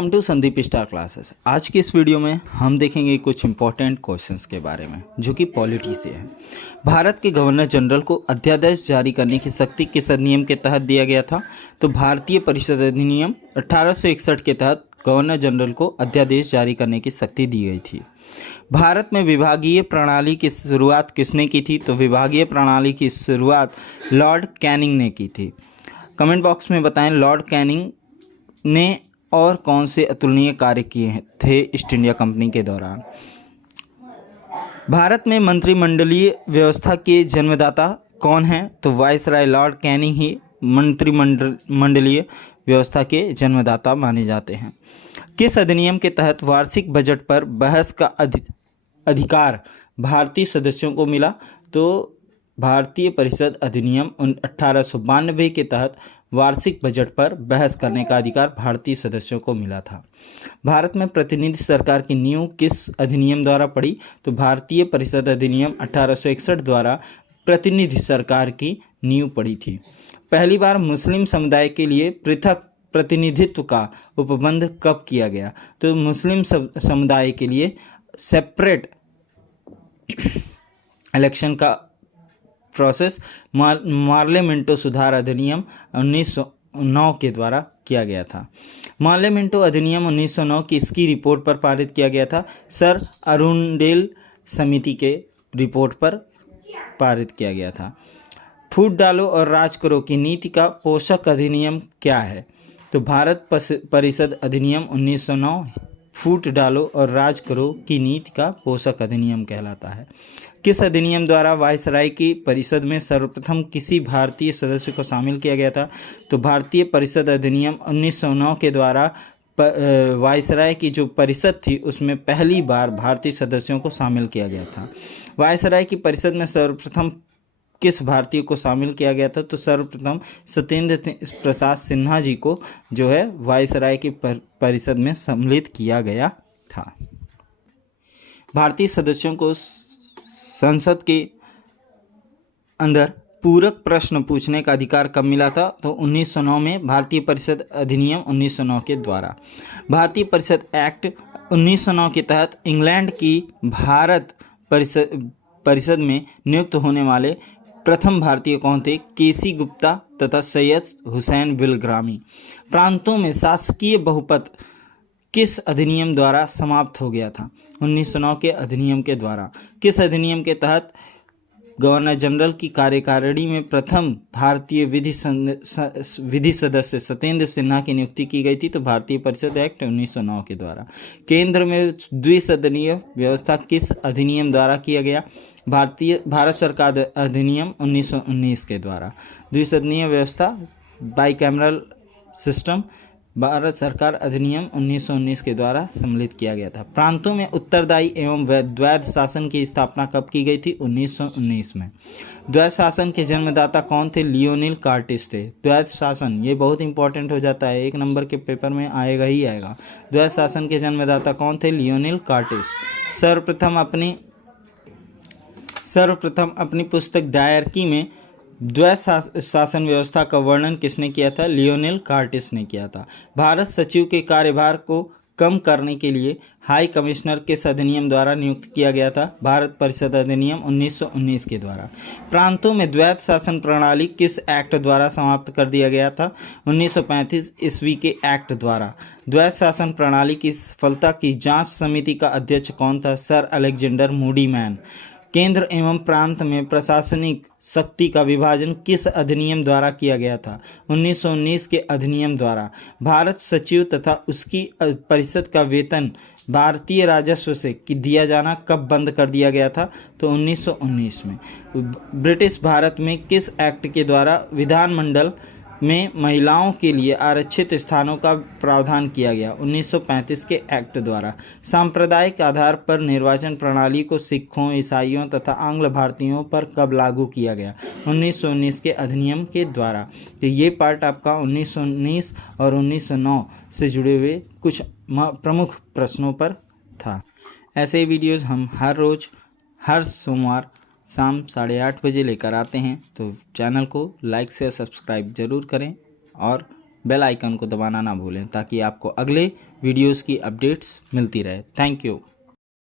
Welcome to Sandeep star classes. आज की इस वीडियो में हम देखेंगे कुछ इंपॉर्टेंट क्वेश्चंस के बारे में जो कि पॉलिटी से है। भारत के गवर्नर जनरल को अध्यादेश जारी करने की शक्ति किस अधिनियम के तहत दिया गया था? तो भारतीय परिषद अधिनियम 1861 के तहत गवर्नर जनरल को अध्यादेश जारी करने की शक्ति दी गई थी। भारत में विभागीय प्रणाली की शुरुआत किसने की थी? तो विभागीय प्रणाली की शुरुआत लॉर्ड कैनिंग ने की थी। कमेंट बॉक्स में बताएं लॉर्ड कैनिंग ने और कौन से अतुलनीय कार्य किए थे ईस्ट इंडिया कंपनी के दौरान। भारत में मंत्रिमंडलीय व्यवस्था के जन्मदाता कौन हैं? तो वायसराय लॉर्ड कैनिंग ही मंत्रिमंडलीय व्यवस्था के जन्मदाता माने जाते हैं। किस अधिनियम के तहत वार्षिक बजट पर बहस का अधिकार भारतीय सदस्यों को मिला? तो भारतीय परिषद अधिनियम 1892 के तहत वार्षिक बजट पर बहस करने का अधिकार भारतीय सदस्यों को मिला था। भारत में प्रतिनिधि सरकार की नींव किस अधिनियम द्वारा पड़ी? तो भारतीय परिषद अधिनियम 1861 द्वारा प्रतिनिधि सरकार की नींव पड़ी थी। पहली बार मुस्लिम समुदाय के लिए पृथक प्रतिनिधित्व का उपबंध कब किया गया? तो मुस्लिम समुदाय के लिए सेपरेट इलेक्शन का प्रोसेस मार्ले मिंटो सुधार अधिनियम 1909 के द्वारा किया गया था। मार्ले मिंटो अधिनियम 1909 की इसकी रिपोर्ट पर पारित किया गया था। सर अरुणडेल समिति के रिपोर्ट पर पारित किया गया था। फूट डालो और राज करो की नीति का पोषक अधिनियम क्या है? तो भारत परिषद अधिनियम 1909 फूट डालो और राज करो की नीति का पोषक अधिनियम कहलाता है। किस अधिनियम द्वारा वायसराय की परिषद में सर्वप्रथम किसी भारतीय सदस्य को शामिल किया गया था? तो भारतीय परिषद अधिनियम 1909 के द्वारा वायसराय की जो परिषद थी उसमें पहली बार भारतीय सदस्यों को शामिल किया गया था। वायसराय की परिषद में सर्वप्रथम किस भारतीय को शामिल किया गया था? तो सर्वप्रथम सत्येंद्र प्रसाद सिन्हा जी को जो है वायसराय की परिषद में सम्मिलित किया गया था। भारतीय सदस्यों को संसद के अंदर पूरक प्रश्न पूछने का अधिकार कब मिला था? तो 1909 में भारतीय परिषद अधिनियम 1909 के द्वारा। भारतीय परिषद एक्ट 1909 के तहत इंग्लैंड की भारत परिषद में नियुक्त होने वाले प्रथम भारतीय कौन थे? केसी गुप्ता तथा सैयद हुसैन बिलग्रामी। प्रांतों में शासकीय बहुपद किस अधिनियम द्वारा समाप्त हो गया था? 1909 के अधिनियम के द्वारा। किस अधिनियम के तहत गवर्नर जनरल की कार्यकारिणी में प्रथम भारतीय विधि सदस्य सत्येंद्र सिन्हा की नियुक्ति की गई थी? तो भारतीय परिषद एक्ट 1909 के द्वारा। केंद्र में द्विसदनीय व्यवस्था किस अधिनियम द्वारा किया गया? भारत सरकार अधिनियम 1919 के द्वारा। द्विसदनीय व्यवस्था बाइकैमरल सिस्टम भारत सरकार अधिनियम 1919 के द्वारा सम्मिलित किया गया था। प्रांतों में उत्तरदायी एवं द्वैध शासन की स्थापना कब की गई थी? 1919 में। द्वैध शासन के जन्मदाता कौन थे? लियोनिल कार्टिस थे। द्वैध शासन ये बहुत इंपॉर्टेंट हो जाता है, एक नंबर के पेपर में आएगा ही आएगा। द्वैध शासन के जन्मदाता कौन थे? Lionel Curtis. सर्वप्रथम अपनी पुस्तक डायरकी में द्वैध शासन व्यवस्था का वर्णन किसने किया था? लियोनिल कार्टिस ने किया था। भारत सचिव के कार्यभार को कम करने के लिए हाई कमिश्नर किस अधिनियम द्वारा नियुक्त किया गया था? भारत परिषद अधिनियम 1919 के द्वारा। प्रांतों में द्वैध शासन प्रणाली किस एक्ट द्वारा समाप्त कर दिया गया था? 1935 ईस्वी के एक्ट द्वारा। द्वैध शासन प्रणाली की सफलता की जांच समिति का अध्यक्ष कौन था? Sir Alexander Moody man. केंद्र एवं प्रांत में प्रशासनिक शक्ति का विभाजन किस अधिनियम द्वारा किया गया था? 1919 के अधिनियम द्वारा। भारत सचिव तथा उसकी परिषद का वेतन भारतीय राजस्व से दिया जाना कब बंद कर दिया गया था? तो 1919 में। ब्रिटिश भारत में किस एक्ट के द्वारा विधानमंडल में महिलाओं के लिए आरक्षित स्थानों का प्रावधान किया गया? 1935 के एक्ट द्वारा। सांप्रदायिक आधार पर निर्वाचन प्रणाली को सिखों, ईसाइयों तथा आंग्ल भारतीयों पर कब लागू किया गया? 1919 के अधिनियम के द्वारा। तो ये पार्ट आपका 1919 और 1909 से जुड़े हुए कुछ प्रमुख प्रश्नों पर था। ऐसे वीडियोज़ हम हर रोज़ हर सोमवार शाम 8:30 बजे लेकर आते हैं, तो चैनल को लाइक से सब्सक्राइब ज़रूर करें और बेल आइकन को दबाना ना भूलें ताकि आपको अगले वीडियोस की अपडेट्स मिलती रहे। Thank you.